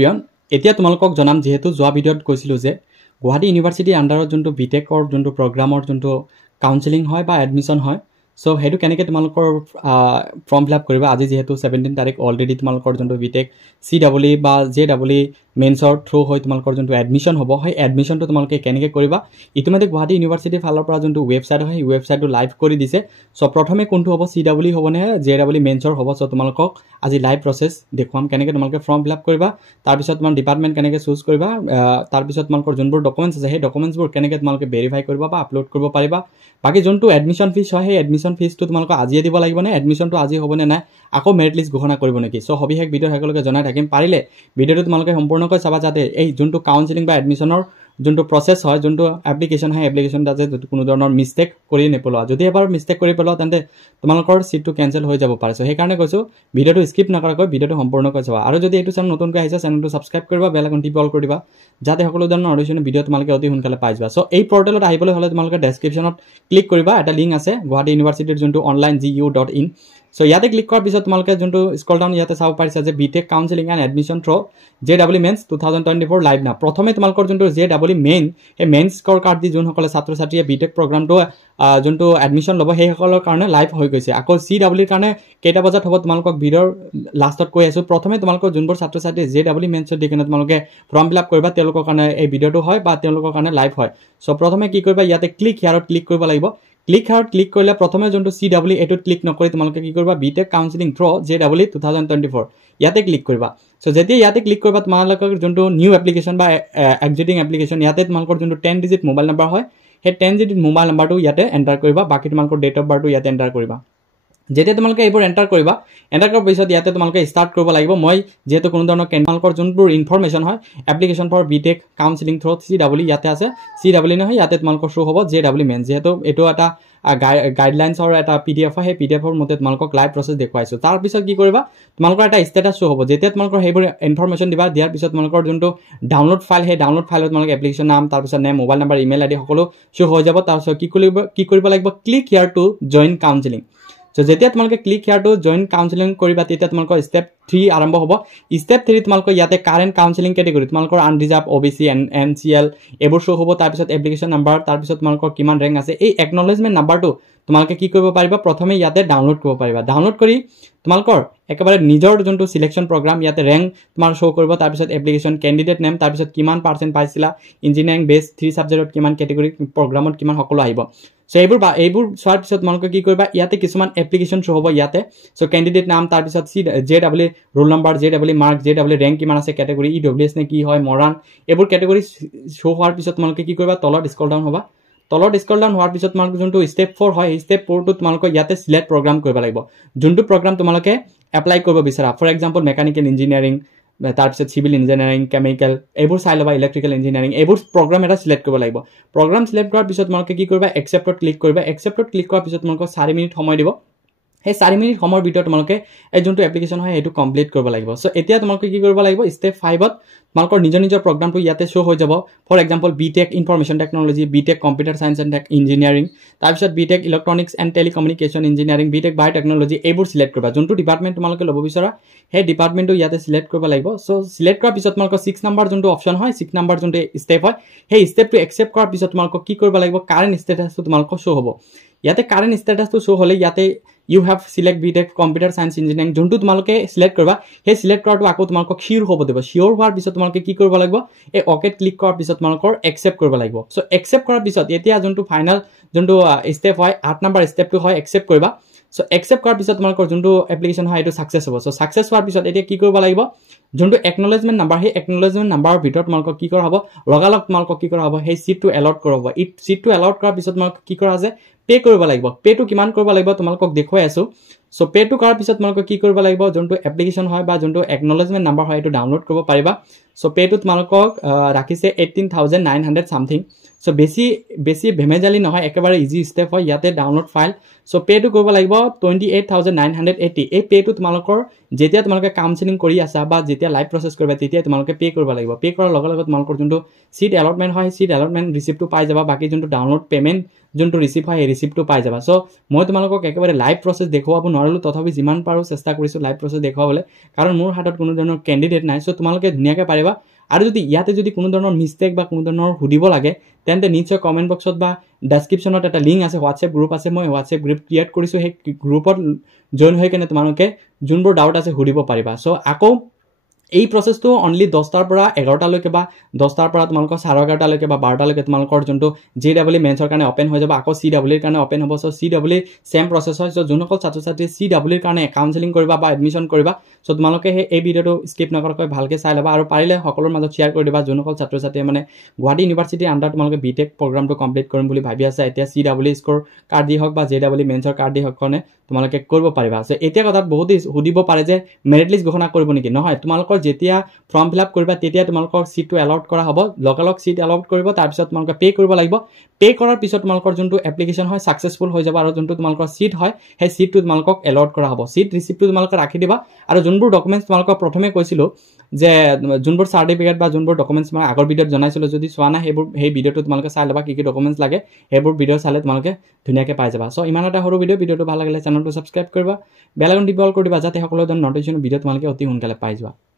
প্ৰিয়ন এতিয়া তোমালোকক জনাম যেহেতু যোৱা ভিডিঅ'ত কৈছিলো যে গুৱাহাটী ইউনিভাৰ্চিটি আন্ডাৰত যোনটো বিটেকৰ যোনটো প্ৰগ্ৰামৰ যোনটো কাউন্সেলিং হয় বা এডমিশন হয় সো হেতু কেনেকৈ তোমালোকৰ ফৰ্ম ফিল আপ কৰিবা আজি যেহেতু 17 তাৰিখ অলৰেডি তোমালোকৰ যোনটো বিটেক CEE বা JEE মেইনছৰ থ্ৰু হৈ তোমালোকৰ যোনটো এডমিশন হ'ব হয় এডমিশনটো তোমালোকে কেনেকৈ কৰিবা ইতিমধ্যে গুৱাহাটী ইউনিভাৰ্চিটি ফালৰ পৰা যোনটো ৱেবছাইট হয় ৱেবছাইটটো লাইভ কৰি দিছে সো প্ৰথমে কোনটো হ'ব CEE হ'ব নে JEE মেইনছৰ হ'ব সো তোমালোকক আজি লাইভ প্ৰসেস দেখুৱাম কেনেকৈ তোমালোকে ফৰ্ম ফিল আপ কৰিবা তাৰ পিছত তোমাৰ ডিপাৰ্টমেন্ট কেনেকৈ চুজ কৰিবা তাৰ পিছত তোমালোকৰ যোনবোৰ ডকুমেন্টছ আছে সেই ডকুমেন্টছবোৰ কেনেকৈ তোমালোকে ভেৰিফাই কৰিবা বা আপলোড কৰিব পাৰিবা বাকি যোনটো এডমিশন ফিজ হয় সেই এডমিশন ফিজটো তোমালোকক আজিয়ে দিব লাগিব নে এডমিশনটো আজি হ'ব নে নাই আকৌ মেৰিট লিষ্ট ঘোষণা কৰিব নেকি সো হবিহেক ভিডিঅ হেকলৈকে জনাই থাকিম পাৰিলে ভিডিঅটো তোমালোকে সম্পূৰ্ণকৈ চাবা যাতে এই যোনটো কাউন্সেলিং বা এডমিশনৰ যোনটো প্ৰসেস হয় যোনটো এপ্লিকেশন হয় এপ্লিকেশন দাজে কোনো ধৰণৰ মিস্টেক কৰি নেপলোৱা যদি এবাৰ মিস্টেক কৰি পেলোৱা তেন্তে তোমালোকৰ সিটটো কেনসেল হৈ যাব পাৰে সো সেই কাৰণে কৈছো ভিডিঅটো স্কিপ নকৰাকৈ ভিডিঅটো সম্পূৰ্ণকৈ চাবা আৰু যদি এইটো চেনেল নতুনকৈ আহিছে চেনেলটো সাবস্ক্ৰাইব কৰিবা বেল আইকন টিপি অল কৰি দিবা যাতে সকলো ধৰণৰ অডিঅ ভিডিঅ তোমালোকে অতি সোনকালে পাই যাবা সো এই পৰ্টেলত আহিবলৈ হলে তোমালোকে ডেসক্ৰিপচনত ক্লিক কৰিবা এটা লিংক আছে গুৱাহাটী ইউনিভাৰ্চিটিৰ যোনটো onlineGU.in সো ইয়াতে ক্লিক কৰাৰ পিছত তোমালোকে যোনটো স্ক্ৰল ডাউন ইয়াতে চাব পাৰিছা যে BTech counselling and admission through JEE mains 2024 live না প্ৰথমে তোমালোকৰ যোনটো JEE মেইন এই মেইন স্কোৰ কাৰ্ড দি যোন সকলে ছাত্ৰ ছাত্ৰীয়ে বিটেক প্ৰগ্ৰামটো যোনটো এডমিশন ল'ব সেই সকলৰ কাৰণে লাইভ হৈ গৈছে আকৌ CEE কাৰণে কেইটা বজাত হ'ব তোমালোকক ভিডিঅ'ৰ লাষ্টত কৈ আছো প্ৰথমে তোমালোকৰ যোনবোৰ ছাত্ৰ ছাত্ৰী JEE মেইনছত দিকেনে তোমালোকে ফৰ্ম ফিল আপ কৰিবা তেওঁলোকৰ কাৰণে এই ভিডিঅ'টো হয় বা তেওঁলোকৰ কাৰণে লাইভ হয় সো প্ৰথমে কি কৰিবা ইয়াতে ক্লিক হিয়াৰত ক্লিক কৰিব লাগিব ক্লিক হাৰত ক্লিক কৰিলে প্ৰথমে যোনটো CEE এটোত ক্লিক নকৰি তোমালোকে কি কৰিবা বিটেক কাউন্সেলিং থ্ৰু JEE 2024 ইয়াতে ক্লিক কৰিবা সো যেতিয়া ইয়াতে ক্লিক কৰিবা তোমালোকৰ যোনটো নিউ এপ্লিকেশন বা এক্সিস্টিং এপ্লিকেশন ইয়াতে তোমালোকৰ যোনটো 10 ডিজিট মোবাইল নম্বৰ হয় সেই 10 ডিজিট মোবাইল নম্বৰটো ইয়াতে এন্টাৰ কৰিবা বাকি তোমালোকৰ ডেট অফ বাৰ্থটো ইয়াতে এন্টাৰ কৰিবা যেতিয়া তোমালোকে এইবোৰ এন্টাৰ কৰিবা এন্টাৰ কৰাৰ পিছত ইয়াতে তোমালোকে স্টাৰ্ট কৰিব লাগিব মই যেহেতু কোনো ধৰণৰ তোমালোকৰ যোনবোৰ ইনফৰমেশন হয় application for BTech counselling through CEE ইয়াতে আছে CEE নহয় ইয়াতে তোমালোকৰ শো হ'ব JEE মেইন যেহেতু এটো এটা গাইডলাইনছৰ এটা PDF হয় সেই PDFৰ মতে তোমালোকক লাইভ প্ৰসেস দেখুৱাইছো তাৰ পিছত কি কৰিবা তোমালোকৰ এটা ষ্টেটাস শো হ'ব যেতিয়া তোমালোকৰ হেবোৰ ইনফৰমেশন দিবা দিয়াৰ পিছত তোমালোকৰ যোনটো ডাউনলোড ফাইল সেই ডাউনলোড ফাইলত তোমালোকে এপ্লিকেশন নাম তাৰ পিছত name mobile number email ID সকলো শো হৈ যাব তাৰ পিছত কি কৰিব লাগিব click here to join counselling so যেতিয়া তোমালোকে click here to join counselling কৰিবা তেতিয়া তোমালোকৰ স্টেপ 3 আৰম্ভ হ'ব স্টেপ 3 তোমালোকৰ ইয়াতে কাৰেন্ট কাউন্সেলিং কেটেগৰী তোমালোকৰ আনৰিজাৰ্ভ OBC NCL এবোৰ শো হ'ব তাৰ পিছত এপ্লিকেশন নম্বৰ তাৰ পিছত তোমালোকৰ কিমান ৰেংক আছে এই একনলেজমেন্ট নম্বৰটো তোমালোকে কি কৰিব পাৰিবা প্ৰথমে ইয়াতে ডাউনলোড কৰিব পাৰিবা ডাউনলোড কৰি তোমালোকৰ একেবাৰে নিজৰ যোনটো সিলেকশন প্ৰগ্ৰাম ইয়াতে ৰেংক তোমাৰ শো কৰিব তাৰ পিছত এপ্লিকেশন ক্যান্ডিডেট নেম তাৰ পিছত কিমান পাৰ্সেন্ট পাইছিলা ইঞ্জিনিয়াৰিং বেস 3 সাবজেক্টত কিমান কেটেগৰী প্ৰগ্ৰামত কিমান সকলো আহিব সো এইবোৰ চোৱাৰ পিছত তোমালোকে কি কৰিবা ইয়াতে কিছুমান এপ্লিকেশন শো হ'ব ইয়াতে সো ক্যান্ডিডেট নাম তাৰ পিছত JEE roll number JEE mark JEE rank কিমান আছে কেটেগৰী EWS নে কি হয় মৰাণ এবোৰ কেটেগৰী শো হোৱাৰ পিছত তোমালোকে কি কৰিবা তলত স্ক্ৰল ডাউন হ'বা তলত স্ক্ৰল ডাউন হোৱাৰ পিছত তোমালোকে যোনটো স্টেপ 4 হয় এই স্টেপ 4 টো তোমালোকে ইয়াতে সিলেক্ট প্ৰগ্ৰাম কৰিব লাগিব যোনটো প্ৰগ্ৰাম তোমালোকে এপ্লাই কৰিব বিচাৰা ফৰ এক্সাম্পল মেকানিকেল ইঞ্জিনিয়াৰিং তাৰ পিছত সিভিল ইঞ্জিনিয়াৰিং কেমিকেল এবোৰ চাই লবা ইলেক্ট্ৰিকেল ইঞ্জিনিয়াৰিং এবোৰ প্ৰগ্ৰাম এটা সিলেক্ট কৰিব লাগিব প্ৰগ্ৰাম সিলেক্ট কৰাৰ পিছত তোমালোকে কি কৰিবা একসেপ্টত ক্লিক কৰিবা একসেপ্টত ক্লিক কৰাৰ পিছত তোমালোকক 4 মিনিট সময় দিব এই 4 মিনিট সময়ৰ ভিতৰত তোমালোকে এই যোনটো এপ্লিকেশন হয় এটো কমপ্লিট কৰিব লাগিব সো এতিয়া তোমালোকে কি কৰিব লাগিব স্টেপ 5 ত তোমালোকৰ নিজৰ প্ৰগ্ৰামটো ইয়াতে শো হৈ যাব for example BTech information technology BTech computer science and engineering তাৰ পিছত BTech electronics and telecommunication engineering BTech biotechnology এবোৰ সিলেক্ট কৰিবা যোনটো ডিপাৰ্টমেন্ট তোমালোকে ল'ব বিচাৰা সেই ডিপাৰ্টমেন্টটো ইয়াতে সিলেক্ট কৰিব লাগিব সো সিলেক্ট কৰাৰ পিছত তোমালোকৰ 6 নম্বৰ যোনটো অপচন হয় 6 নম্বৰ যোনটো স্টেপ হয় সেই স্টেপটো একসেপ্ট কৰাৰ পিছত তোমালোকক কি কৰিব লাগিব কাৰেন্ট ষ্টেটাসটো তোমালোকৰ শো হ'ব ইয়াতে কাৰেন্ট ষ্টেটাসটো শো হ'লে ইয়াতে you have select BTech computer science engineering যোনটো তোমালোকে সিলেক্ট কৰিবা সেই সিলেক্ট কৰাটো আকৌ তোমালোকক শিওৰ হ'ব দিব শিওৰ হোৱাৰ পিছত তোমালোকে কি কৰিব লাগিব এই ওকে ক্লিক কৰাৰ পিছত তোমালোকৰ একসেপ্ট কৰিব লাগিব সো একসেপ্ট কৰাৰ পিছত এতিয়া যোনটো ফাইনাল যোনটো স্টেপ হয় 8 নম্বৰ স্টেপটো হয় একসেপ্ট কৰিবা সো একসেপ্ট কৰাৰ পিছত তোমালোকৰ যোনটো এপ্লিকেশন হয় এটো সাকসেস হ'ব সো সাকসেস হোৱাৰ পিছত এতিয়া কি কৰিব লাগিব যোনটো একনলেজমেন্ট নম্বৰ সেই একনলেজমেন্ট নম্বৰৰ ভিতৰত তোমালোকক কি কৰা হ'ব লগালগ তোমালোকক কি কৰা হ'ব সেই সিটটো এলট কৰা হ'ব ই সিটটো এলট কৰাৰ পিছত তোমালোকক কি কৰা আছে পে কৰিব লাগিব পেটো কিমান কৰিব লাগিব তোমালোকক দেখুৱাই আছো সো পেটো কৰাৰ পিছত তোমালোকক কি কৰিব লাগিব যোনটো এপ্লিকেশন হয় বা যোনটো একনলেজমেন্ট নম্বৰ হয় এটো ডাউনলোড কৰিব পাৰিবা সো পেটো তোমালোকক ৰাখিছে 18900 সামথিং সো বেছি ভেমেজালি নহয় একেবাৰে ইজি স্টেপ হয় ইয়াতে ডাউনলোড ফাইল সো পেটো কৰিব লাগিব 28980 এই পেটো তোমালোকৰ যেতিয়া তোমালোকে কাউন্সেলিং কৰি আছা বা যেতিয়া লাইভ প্ৰচেছ কৰিবা তেতিয়া তোমালোকে পে কৰিব লাগিব পে কৰাৰ লগে লগে তোমালোকৰ যোনটো সিট এলটমেন্ট হয় সিট এলটমেন্ট ৰিসিপ্টটো পাই যাবা বাকি যোনটো ডাউনলোড পেমেন্ট যোনটো ৰিসিপ্ট হয় এই ৰিসিপ্টটো পাই যাবা সো মই তোমালোকক একেবাৰে লাইভ প্ৰচেছ দেখুৱাব নোৱাৰিলো তথাপি যিমান পাৰো চেষ্টা কৰিছো লাইভ প্ৰচেছ দেখুৱাবলৈ কাৰণ মোৰ হাতত কোনো ধৰণৰ ক্যান্ডিডেট নাই সো তোমালোকে ধুনিয়াকৈ পাৰিবা আৰু যদি ইয়াতে যদি কোনো ধৰণৰ মিস্টেক বা কোনো ধৰণৰ হুদিব লাগে তেন্তে নিশ্চয় কমেন্ট বক্সত বা ডেসক্ৰিপচনত এটা লিংক আছে হোৱাটসএপ গ্ৰুপ আছে মই হোৱাটসএপ গ্ৰুপ ক্ৰিয়েট কৰিছো সেই গ্ৰুপত জয়েন হৈ কেনে তোমালোকে যোনবোৰ ডাউট আছে হুদিব পাৰিবা সো আকৌ এই প্ৰসেসটো অনলি 10টাৰ পৰা 11টা লৈকে বা 10টাৰ পৰা তোমালোকৰ 11:30 লৈকে বা 12টা লৈকে তোমালোকৰ যোনটো জেডব্লিউ মেন্সৰ কাৰণে ওপেন হৈ যাব আকৌ সিডব্লিউ ৰ কাৰণে ওপেন হ'ব সো সিডব্লিউ সেম প্ৰসেস হয় সো যোনসকল ছাত্ৰ-ছাত্ৰী সিডব্লিউ ৰ কাৰণে কাউন্সেলিং কৰিবা বা এডমিশন কৰিবা সো তোমালোকে এই ভিডিওটো স্কিপ নকৰাকৈ ভালকৈ চাই লবা আৰু পাৰিলে সকলোৰ মাজত শেয়াৰ কৰি দিবা যোনসকল ছাত্ৰ-ছাত্ৰীয়ে মানে গুৱাহাটী ইউনিভাৰ্চিটিৰ আন্ডাৰ তোমালোকে বিটেক প্ৰগ্ৰামটো কমপ্লিট কৰিম বুলি ভাবি আছে এতিয়া সিডব্লিউ স্কোৰ কাৰ্ড দি হক বা জেডব্লিউ মেন্সৰ কাৰ্ড দি হক কাৰণে তোমালোকে কৰিব পাৰিবা সো এতিয়া কথাত বহুত হুদিব পাৰে যে মেৰিট লিষ্ট ঘোষণা কৰিব নেকি নহয় তোমালোকৰ যেতিয়া ফৰ্ম ফিল আপ কৰিবা তেতিয়া তোমালোকৰ সিটটো এলট কৰা হ'ব লগলগ সিট এলট কৰিব তাৰ পিছত তোমালোকে পে কৰিব লাগিব পে কৰাৰ পিছত তোমালোকৰ যোনটো এপ্লিকেশন হয় সাকসেসফুল হৈ যাব আৰু যোনটো তোমালোকৰ সিট হয় সেই সিটটো তোমালোকক এলট কৰা হ'ব সিট ৰিসিপ্টটো তোমালোকে ৰাখি দিবা আৰু যোনবোৰ ডকুমেন্টস তোমালোকক প্ৰথমে কৈছিলো যে যোনবোৰ সাৰ্টিফিকেট বা যোনবোৰ ডকুমেন্টস মই আগৰ ভিডিওত জনাইছিলো যদি চোৱা না হেবোৰ সেই ভিডিওটো তোমালোকে চাই লবা কি ডকুমেন্টস লাগে হেবোৰ ভিডিও চালে তোমালোকে ধুনিয়াকৈ পাই যাবা সো ইমান এটা সৰু ভিডিওটো ভাল লাগিলে চেনেলটো সাবস্ক্ৰাইব কৰিবা বেল আইকন টিপি অল কৰি দিবা যাতে সকলো ধৰণৰ নটিফিকেশন ভিডিও তোমালোকে অতি সোনকালে পাই যোৱা